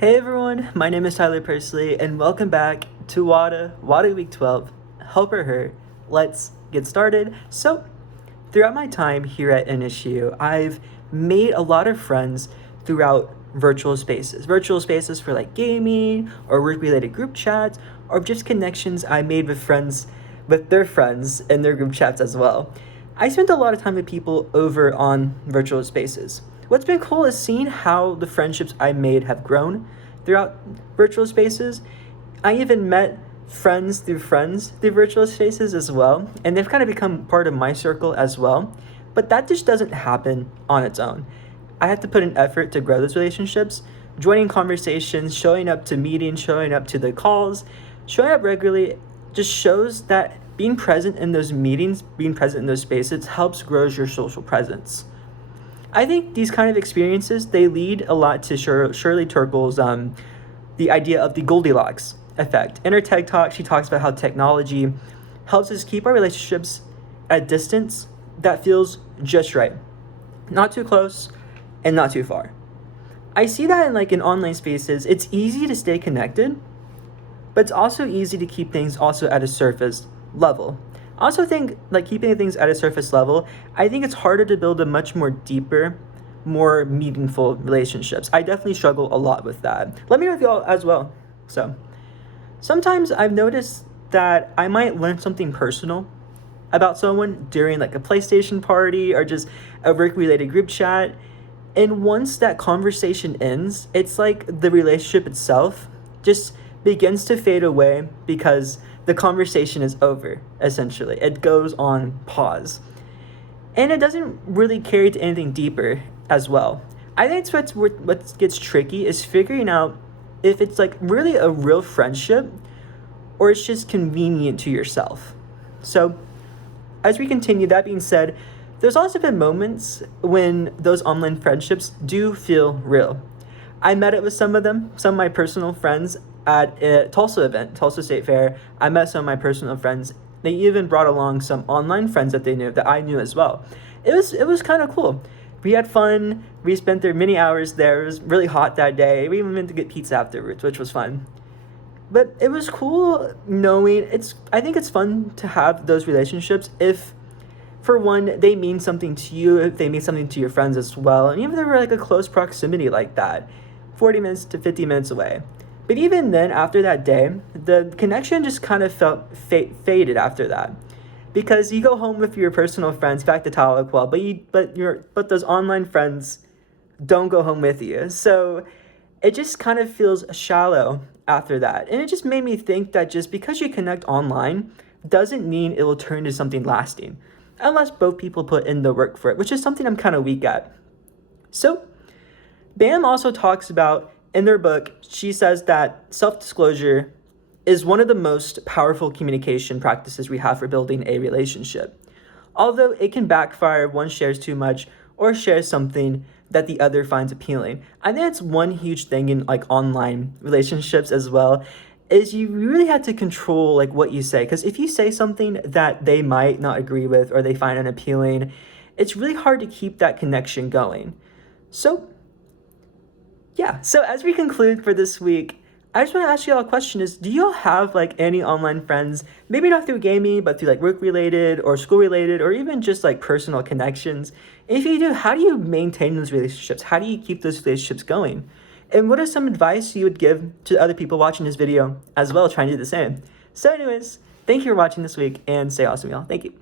Hey everyone, my name is Tyler Pursley, and welcome back to WADA Week 12. Help or Her. Let's get started. So, throughout my time here at NSU, I've made a lot of friends throughout virtual spaces. Virtual spaces for like gaming or work-related group chats, or just connections I made with friends, with their friends in their group chats as well. I spent a lot of time with people over on virtual spaces. What's been cool is seeing how the friendships I made have grown throughout virtual spaces. I even met friends through virtual spaces as well, and they've kind of become part of my circle as well. But that just doesn't happen on its own. I had to put an effort to grow those relationships, joining conversations, showing up to meetings, showing up to the calls, showing up regularly just shows that being present in those meetings, being present in those spaces helps grow your social presence. I think these kind of experiences, they lead a lot to Shirley Turkle's the idea of the Goldilocks effect. In her TED Talk, she talks about how technology helps us keep our relationships at a distance that feels just right. Not too close and not too far. I see that in online spaces, it's easy to stay connected, but it's also easy to keep things also at a surface level. I also think keeping things at a surface level, I think it's harder to build a much more deeper, more meaningful relationships. I definitely struggle a lot with that. Let me know if y'all as well. So sometimes I've noticed that I might learn something personal about someone during a PlayStation party or just a work-related group chat. And once that conversation ends, it's like the relationship itself just begins to fade away because the conversation is over, essentially. It goes on pause. And it doesn't really carry to anything deeper as well. I think what gets tricky is figuring out if it's really a real friendship or it's just convenient to yourself. So as we continue, that being said, there's also been moments when those online friendships do feel real. I met it with some of my personal friends at a Tulsa event, Tulsa State Fair. I met some of my personal friends. They even brought along some online friends that I knew as well. It was kind of cool. We had fun. We spent there many hours there. It was really hot that day. We even went to get pizza afterwards, which was fun. But it was cool knowing I think it's fun to have those relationships if, for one, they mean something to you, if they mean something to your friends as well, and even if they were a close proximity like that, 40 minutes to 50 minutes away. But even then, after that day, the connection just kind of felt faded after that, because you go home with your personal friends back to Tahlequah, but those online friends don't go home with you. So it just kind of feels shallow after that, and it just made me think that just because you connect online doesn't mean it will turn into something lasting, unless both people put in the work for it, which is something I'm kind of weak at. So BAM also talks about, in their book, she says that self-disclosure is one of the most powerful communication practices we have for building a relationship. Although it can backfire if one shares too much or shares something that the other finds appealing. I think it's one huge thing in online relationships as well, is you really have to control what you say. Because if you say something that they might not agree with or they find unappealing, it's really hard to keep that connection going. So as we conclude for this week, I just want to ask you all a question is, do you all have any online friends, maybe not through gaming, but through work related or school related, or even just personal connections? And if you do, how do you maintain those relationships? How do you keep those relationships going? And what is some advice you would give to other people watching this video as well, trying to do the same? So anyways, thank you for watching this week, and stay awesome, y'all. Thank you.